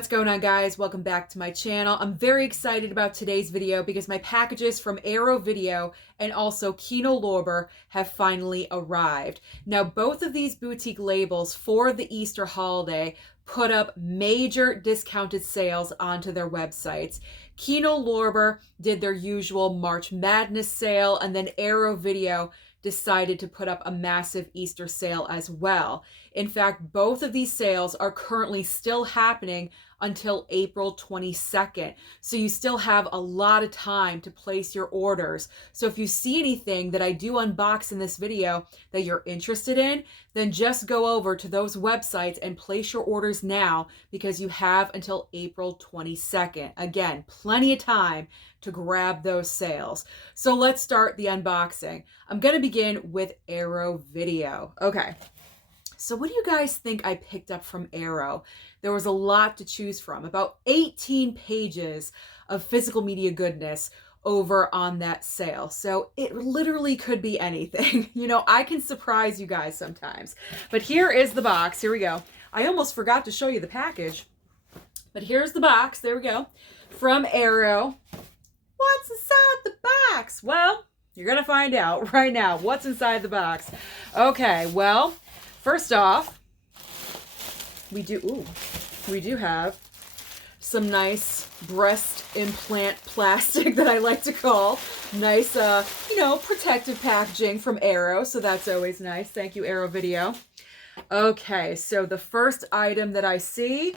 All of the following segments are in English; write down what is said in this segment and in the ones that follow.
What's going on, guys? Welcome back to my channel. I'm very excited about today's video because my packages from Arrow Video and also Kino Lorber have finally arrived. Now, both of these boutique labels for the Easter holiday put up major discounted sales onto their websites. Kino Lorber did their usual March Madness sale, and then Arrow Video decided to put up a massive Easter sale as well. In fact, both of these sales are currently still happening until April 22nd. So you still have a lot of time to place your orders. So if you see anything that I do unbox in this video that you're interested in, then just go over to those websites and place your orders now because you have until April 22nd. Again, plenty of time to grab those sales. So let's start the unboxing. I'm going to begin with Arrow Video. Okay. So what do you guys think I picked up from Arrow? There was a lot to choose from, about 18 pages of physical media goodness over on that sale. So it literally could be anything. You know, I can surprise you guys sometimes. But here is the box. Here we go. I almost forgot to show you the package. But here's the box. There we go. From Arrow. What's inside the box? Well, you're going to find out right now what's inside the box. Okay, well, first off, we do have some nice breast implant plastic that I like to call. Nice, protective packaging from Arrow, so that's always nice. Thank you, Arrow Video. Okay, so the first item that I see,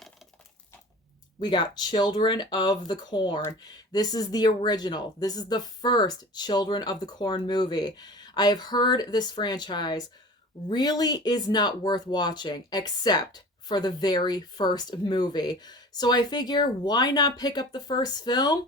we got Children of the Corn. This is the original. This is the first Children of the Corn movie. I have heard this franchise really is not worth watching except for the very first movie. So I figure, why not pick up the first film?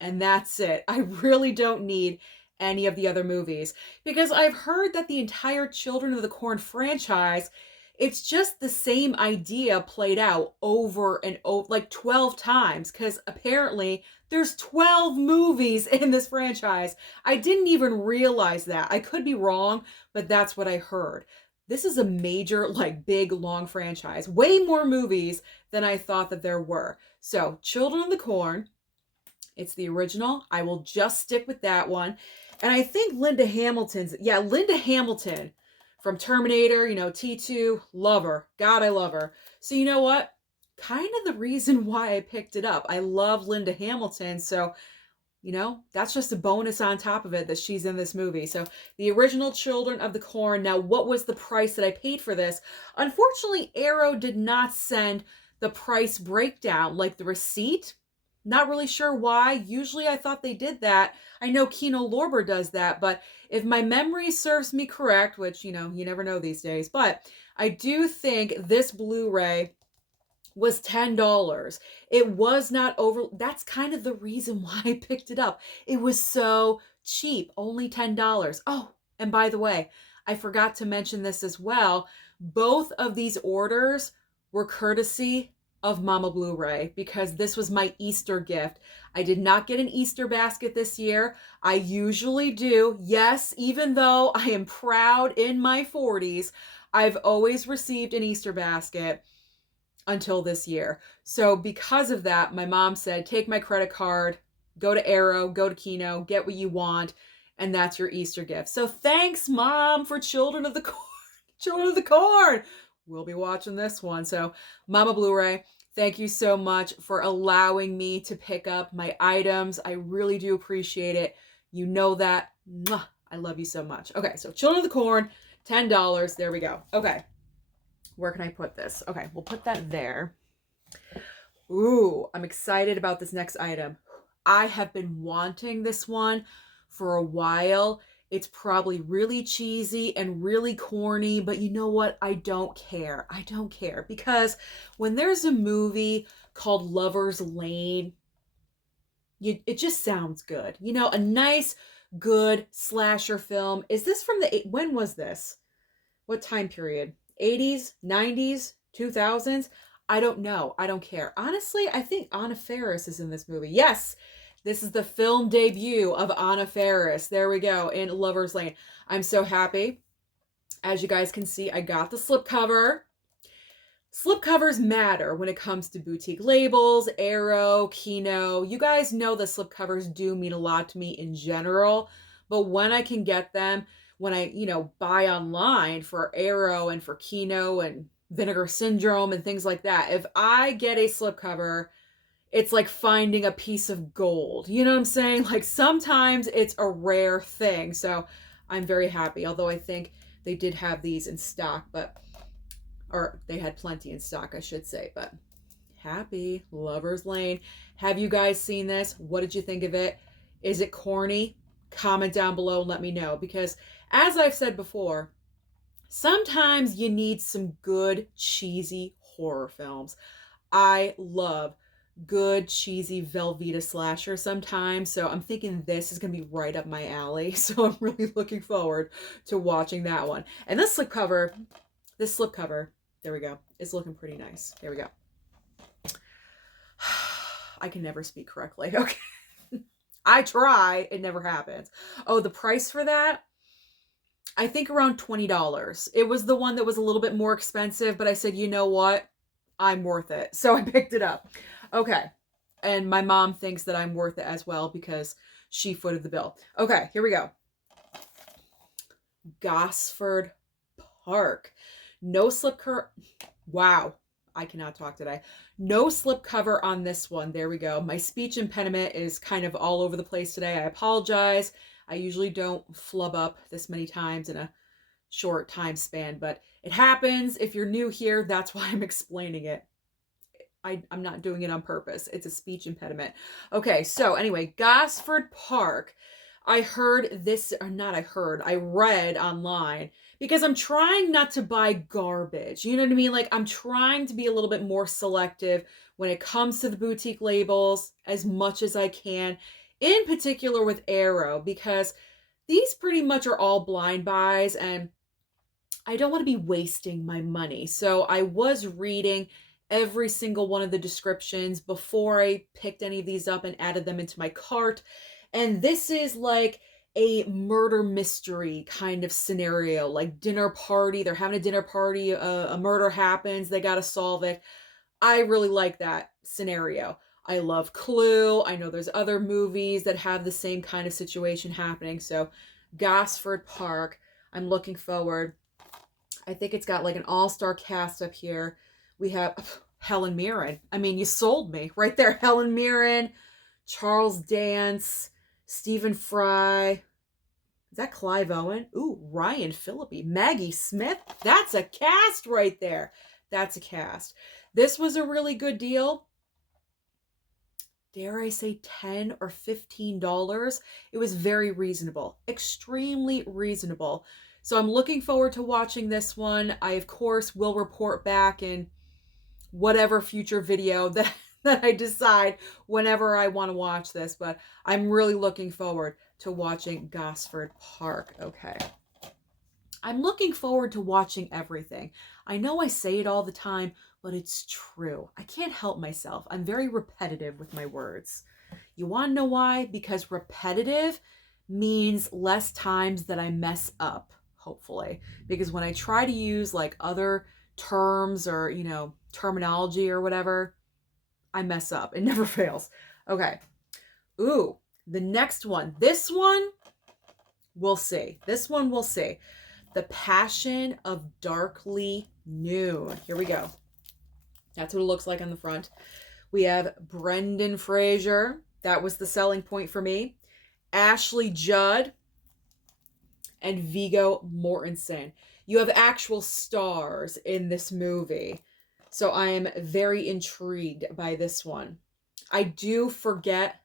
And that's it. I really don't need any of the other movies because I've heard that the entire Children of the Corn franchise, it's just the same idea played out over and over, like 12 times, because apparently there's 12 movies in this franchise. I didn't even realize that. I could be wrong, but that's what I heard. This is a major, big, long franchise. Way more movies than I thought that there were. So, Children of the Corn, it's the original. I will just stick with that one. And I think Linda Hamilton from Terminator, T2, love her. God, I love her. So you know what? Kind of the reason why I picked it up. I love Linda Hamilton, so, that's just a bonus on top of it that she's in this movie. So the original Children of the Corn. Now, what was the price that I paid for this? Unfortunately, Arrow did not send the price breakdown, like the receipt. Not really sure why. Usually I thought they did that. I know Kino Lorber does that, but if my memory serves me correct, which, you never know these days, but I do think this Blu-ray was $10. It was not over. That's kind of the reason why I picked it up. It was so cheap, only $10. Oh, and by the way, I forgot to mention this as well. Both of these orders were courtesy of Mama Blu-ray because this was my Easter gift. I did not get an Easter basket this year. I usually do. Yes, even though I am proud in my 40s, I've always received an Easter basket until this year. So because of that, my mom said, take my credit card, go to Arrow, go to Kino, get what you want, and that's your Easter gift. So thanks, Mom, for Children of the Corn. Children of the Corn. We'll be watching this one. So Mama Blu-ray, thank you so much for allowing me to pick up my items. I really do appreciate it. You know that. Mwah, I love you so much. Okay, so Children of the Corn, $10. There we go. Okay. Where can I put this? Okay, we'll put that there. Ooh, I'm excited about this next item. I have been wanting this one for a while. It's probably really cheesy and really corny, but you know what? I don't care. I don't care because when there's a movie called Lover's Lane, it just sounds good. A nice, good slasher film. Is this from when was this? What time period? 80s, 90s, 2000s? I don't know. I don't care. Honestly, I think Anna Faris is in this movie. Yes, this is the film debut of Anna Faris. There we go, in Lover's Lane. I'm so happy. As you guys can see, I got the slipcover. Slipcovers matter when it comes to boutique labels, Arrow, Kino. You guys know the slipcovers do mean a lot to me in general, but when I can get them, when I, buy online for Arrow and for Kino and Vinegar Syndrome and things like that, if I get a slipcover, it's like finding a piece of gold. You know what I'm saying? Like sometimes it's a rare thing. So I'm very happy, although I think they did have these in stock, or they had plenty in stock, I should say, but happy. Lover's Lane. Have you guys seen this? What did you think of it? Is it corny? Comment down below and let me know, because as I've said before, sometimes you need some good cheesy horror films. I love good cheesy Velveeta slasher sometimes, so I'm thinking this is gonna be right up my alley. So I'm really looking forward to watching that one. And this slipcover, there we go, it's looking pretty nice. There we go. I can never speak correctly. Okay. I try, it never happens. Oh, the price for that, I think around $20. It was the one that was a little bit more expensive, but I said, you know what? I'm worth it. So I picked it up. Okay. And my mom thinks that I'm worth it as well because she footed the bill. Okay, here we go. Gosford Park. No slipcover. Wow. I cannot talk today. No slipcover on this one. There we go. My speech impediment is kind of all over the place today. I apologize. I usually don't flub up this many times in a short time span, but it happens. If you're new here, that's why I'm explaining it. I'm not doing it on purpose. It's a speech impediment. Okay, so anyway, Gosford Park. I read online, because I'm trying not to buy garbage. You know what I mean? Like, I'm trying to be a little bit more selective when it comes to the boutique labels as much as I can, in particular with Arrow, because these pretty much are all blind buys and I don't want to be wasting my money. So I was reading every single one of the descriptions before I picked any of these up and added them into my cart. And this is like a murder mystery kind of scenario, like dinner party. They're having a dinner party, a murder happens, they got to solve it. I really like that scenario. I love Clue. I know there's other movies that have the same kind of situation happening. So Gosford Park, I'm looking forward. I think it's got like an all-star cast up here. We have Helen Mirren. I mean, you sold me right there. Helen Mirren, Charles Dance, Stephen Fry. Is that Clive Owen? Ooh, Ryan Phillippe, Maggie Smith. That's a cast right there. That's a cast. This was a really good deal. Dare I say $10 or $15? It was very reasonable, extremely reasonable. So I'm looking forward to watching this one. I, of course, will report back in whatever future video that I decide whenever I want to watch this. But I'm really looking forward to watching Gosford Park. Okay. I'm looking forward to watching everything. I know I say it all the time, but it's true. I can't help myself. I'm very repetitive with my words. You want to know why? Because repetitive means less times that I mess up, hopefully. Because when I try to use like other terms or, terminology or whatever, I mess up. It never fails. Okay. Ooh, the next one. This one, we'll see. This one, we'll see. The Passion of Darkly Noon. Here we go. That's what it looks like on the front. We have Brendan Fraser. That was the selling point for me. Ashley Judd and Viggo Mortensen. You have actual stars in this movie. So I am very intrigued by this one. I do forget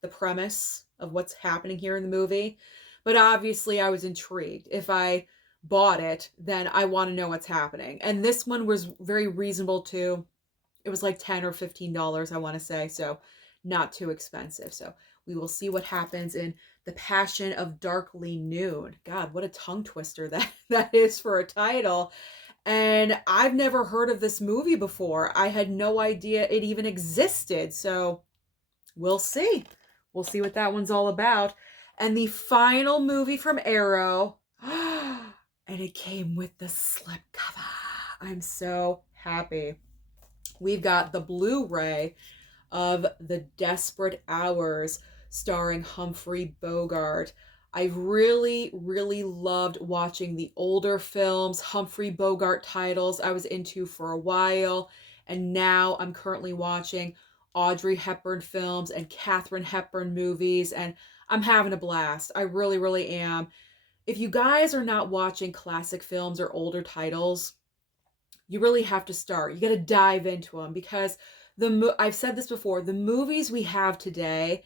the premise of what's happening here in the movie, but obviously I was intrigued. If I bought it, then I want to know what's happening. And this one was very reasonable too. It was like $10 or $15, I want to say, so not too expensive. So we will see what happens in The Passion of Darkly Noon. God, what a tongue twister that is for a title. And I've never heard of this movie before. I had no idea it even existed. So we'll see. We'll see what that one's all about. And the final movie from Arrow, and it came with the slipcover. I'm so happy. We've got the Blu-ray of The Desperate Hours, starring Humphrey Bogart. I really, really loved watching the older films, Humphrey Bogart titles I was into for a while, and now I'm currently watching Audrey Hepburn films and Katharine Hepburn movies, and I'm having a blast. I really, really am. If you guys are not watching classic films or older titles, you really have to start. You got to dive into them because I've said this before, the movies we have today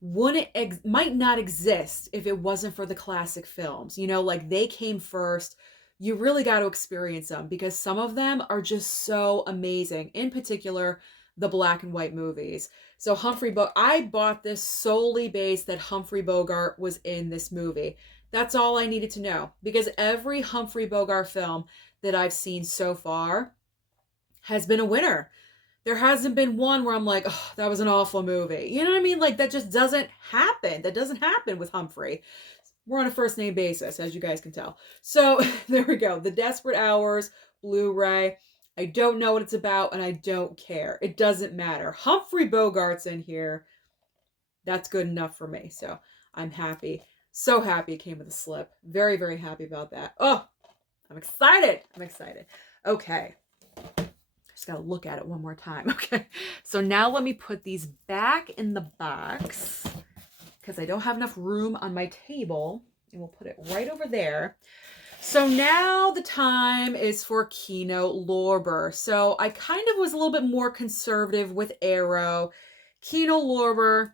might not exist if it wasn't for the classic films. You know, like they came first. You really got to experience them because some of them are just so amazing. In particular, the black and white movies. So I bought this solely based that Humphrey Bogart was in this movie. That's all I needed to know because every Humphrey Bogart film that I've seen so far has been a winner. There hasn't been one where I'm like, oh, that was an awful movie. You know what I mean? Like that just doesn't happen. That doesn't happen with Humphrey. We're on a first name basis, as you guys can tell. So there we go. The Desperate Hours, Blu-ray. I don't know what it's about and I don't care. It doesn't matter. Humphrey Bogart's in here. That's good enough for me. So I'm happy. So happy it came with a slip. Very, very happy about that. Oh, I'm excited. I'm excited. Okay. Just got to look at it one more time. Okay. So now let me put these back in the box because I don't have enough room on my table. And we'll put it right over there. So now the time is for Kino Lorber. So I kind of was a little bit more conservative with Arrow. Kino Lorber,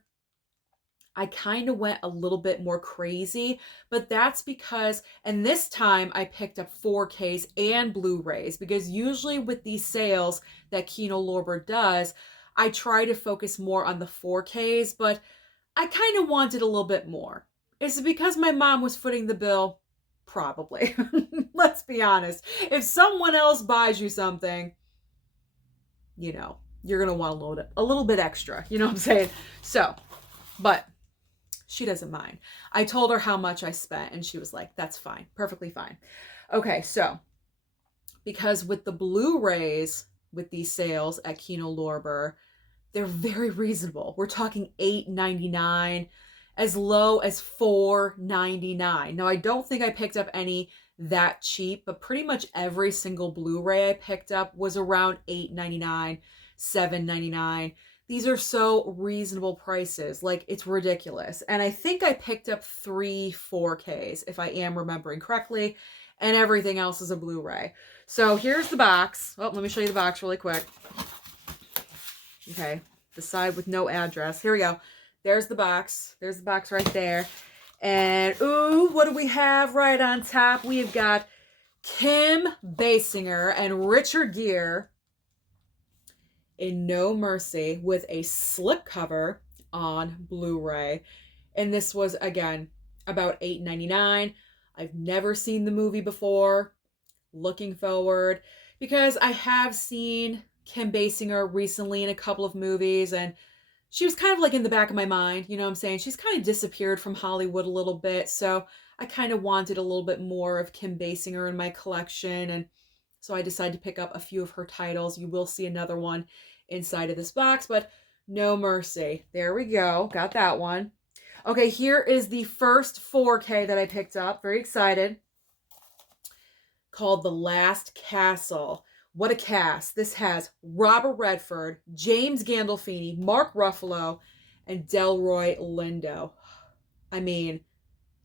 I kind of went a little bit more crazy, but that's because, and this time I picked up 4Ks and Blu-rays because usually with these sales that Kino Lorber does, I try to focus more on the 4Ks, but I kind of wanted a little bit more. Is it because my mom was footing the bill? Probably. Let's be honest. If someone else buys you something, you know, you're going to want to load it a little bit extra. You know what I'm saying? So, but she doesn't mind. I told her how much I spent and she was like, that's fine. Perfectly fine. Okay, so because with the Blu-rays, with these sales at Kino Lorber, they're very reasonable. We're talking $8.99, as low as $4.99. Now, I don't think I picked up any that cheap, but pretty much every single Blu-ray I picked up was around $8.99, $7.99. These are so reasonable prices. Like, it's ridiculous. And I think I picked up 3 4Ks, if I am remembering correctly, and everything else is a Blu-ray. So here's the box. Oh, let me show you the box really quick. Okay, the side with no address. Here we go. There's the box. There's the box right there. And, ooh, what do we have right on top? We've got Kim Basinger and Richard Gere in No Mercy with a slipcover on Blu-ray. And this was, again, about $8.99. I've never seen the movie before. Looking forward. Because I have seen Kim Basinger recently in a couple of movies, and she was kind of like in the back of my mind, you know what I'm saying? She's kind of disappeared from Hollywood a little bit, so I kind of wanted a little bit more of Kim Basinger in my collection, and so I decided to pick up a few of her titles. You will see another one inside of this box, but No Mercy. There we go. Got that one. Okay, here is the first 4K that I picked up. Very excited. Called The Last Castle. What a cast. This has Robert Redford, James Gandolfini, Mark Ruffalo, and Delroy Lindo. I mean,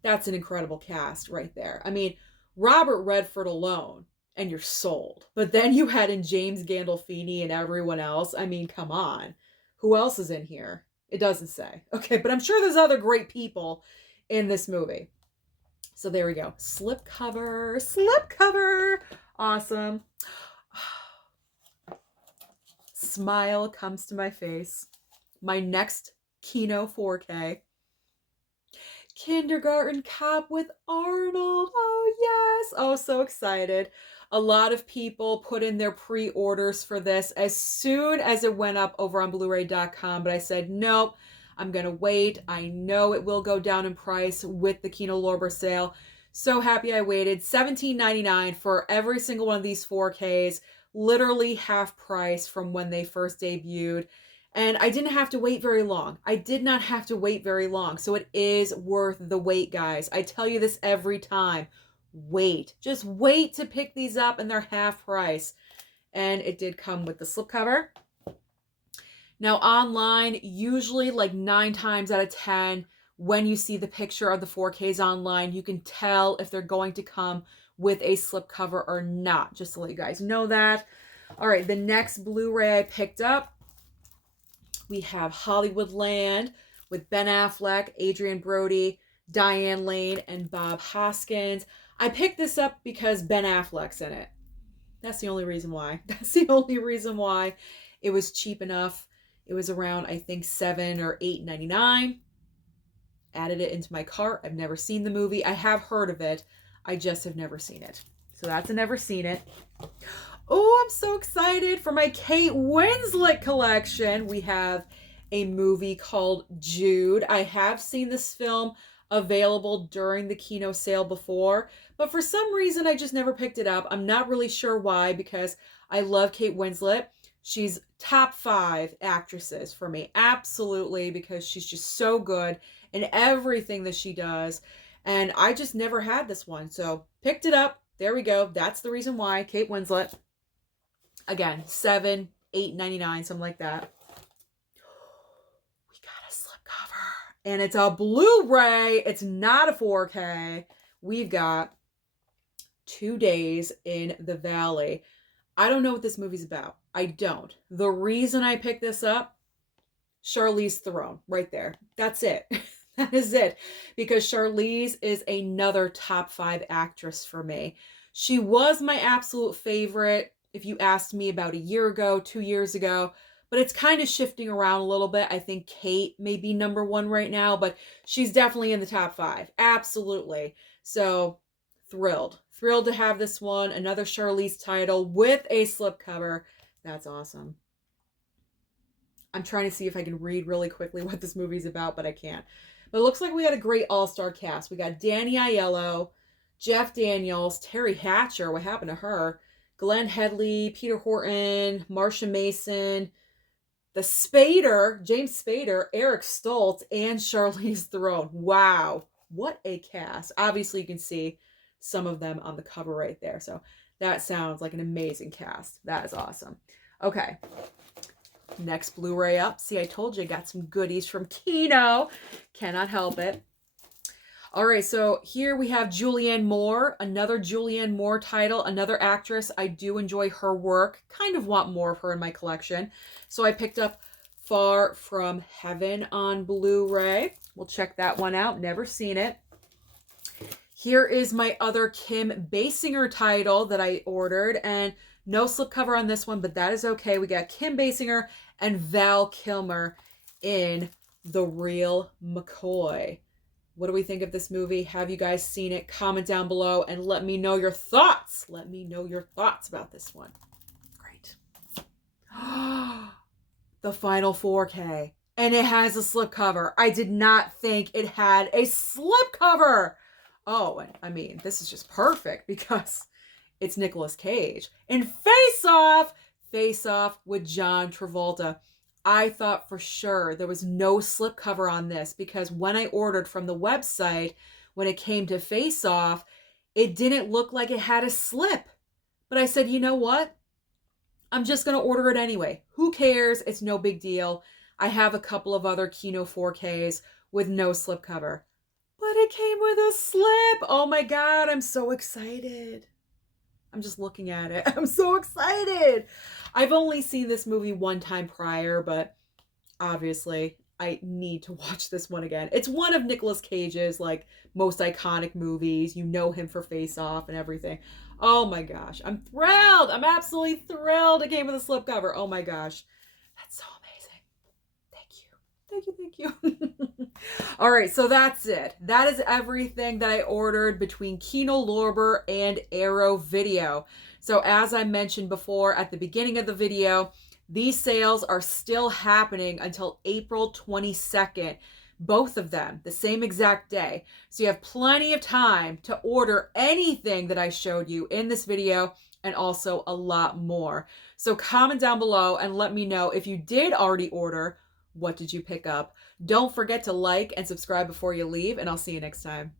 that's an incredible cast right there. I mean, Robert Redford alone, and you're sold. But then you had in James Gandolfini and everyone else. I mean, come on. Who else is in here? It doesn't say. Okay, but I'm sure there's other great people in this movie. So there we go. Slipcover. Slipcover. Awesome. Smile comes to my face. My next Kino 4K. Kindergarten Cop with Arnold. Oh, yes. Oh, so excited. A lot of people put in their pre-orders for this as soon as it went up over on blu-ray.com, but I said, nope, I'm going to wait. I know it will go down in price with the Kino Lorber sale. So happy I waited. $17.99 for every single one of these 4Ks literally half price from when they first debuted. And I didn't have to wait very long. I did not have to wait very long. So it is worth the wait, guys. I tell you this every time. Wait. Just wait to pick these up, and they're half price. And it did come with the slipcover. Now online, usually like 9 times out of 10, when you see the picture of the 4Ks online, you can tell if they're going to come with a slipcover or not, just to let you guys know that. All right, the next Blu-ray I picked up, we have Hollywoodland with Ben Affleck, Adrian Brody, Diane Lane, and Bob Hoskins. I picked this up because Ben Affleck's in it. That's the only reason why. That's the only reason why. It was cheap enough. It was around, I think, $7 or $8.99. Added it into my cart. I've never seen the movie. I have heard of it. I just have never seen it. So that's a never seen it. Oh, I'm so excited for my Kate Winslet collection. We have a movie called Jude. I have seen this film available during the Kino sale before, but for some reason I just never picked it up. I'm not really sure why, because I love Kate Winslet. She's top 5 actresses for me. Absolutely, because she's just so good in everything that she does. And I just never had this one. So picked it up. There we go. That's the reason why. Kate Winslet. Again, $7, $8.99, something like that. We got a slipcover. And it's a Blu-ray. It's not a 4K. We've got 2 Days in the Valley. I don't know what this movie's about. I don't. The reason I picked this up, Charlize Theron, right there. That's it. That is it. Because Charlize is another top 5 actress for me. She was my absolute favorite if you asked me about a year ago, 2 years ago, but it's kind of shifting around a little bit. I think Kate may be number 1 right now, but she's definitely in the top 5. Absolutely. So thrilled to have this one. Another Charlize title with a slipcover. That's awesome. I'm trying to see if I can read really quickly what this movie's about, but I can't. But it looks like we got a great all-star cast. We got Danny Aiello, Jeff Daniels, Terry Hatcher, what happened to her? Glenn Headley, Peter Horton, Marsha Mason, the Spader, James Spader, Eric Stoltz, and Charlize Theron. Wow, what a cast. Obviously, you can see some of them on the cover right there. So that sounds like an amazing cast. That is awesome. Okay. Next Blu-ray up. See, I told you I got some goodies from Kino. Cannot help it. All right, so here we have Julianne Moore, another Julianne Moore title, another actress. I do enjoy her work. Kind of want more of her in my collection. So I picked up Far From Heaven on Blu-ray. We'll check that one out. Never seen it. Here is my other Kim Basinger title that I ordered, and no slipcover on this one, but that is okay. We got Kim Basinger and Val Kilmer in The Real McCoy. What do we think of this movie? Have you guys seen it? Comment down below and let me know your thoughts. Let me know your thoughts about this one. Great. The final 4K. And it has a slipcover. I did not think it had a slipcover. Oh, and I mean, this is just perfect because it's Nicolas Cage. In Face Off with John Travolta. I thought for sure there was no slipcover on this because when I ordered from the website, when it came to Face Off, it didn't look like it had a slip. But I said, you know what? I'm just going to order it anyway. Who cares? It's no big deal. I have a couple of other Kino 4Ks with no slipcover. But it came with a slip. Oh my God, I'm so excited. I'm just looking at it. I'm so excited. I've only seen this movie one time prior, but obviously I need to watch this one again. It's one of Nicolas Cage's like most iconic movies. You know him for Face Off and everything. Oh my gosh. I'm thrilled. I'm absolutely thrilled it came with a slipcover. Oh my gosh. That's so amazing. Thank you. All right, so that's it. That is everything that I ordered between Kino Lorber and Arrow Video. So as I mentioned before at the beginning of the video, these sales are still happening until April 22nd. Both of them, the same exact day. So you have plenty of time to order anything that I showed you in this video and also a lot more. So comment down below and let me know if you did already order, what did you pick up? Don't forget to like and subscribe before you leave, and I'll see you next time.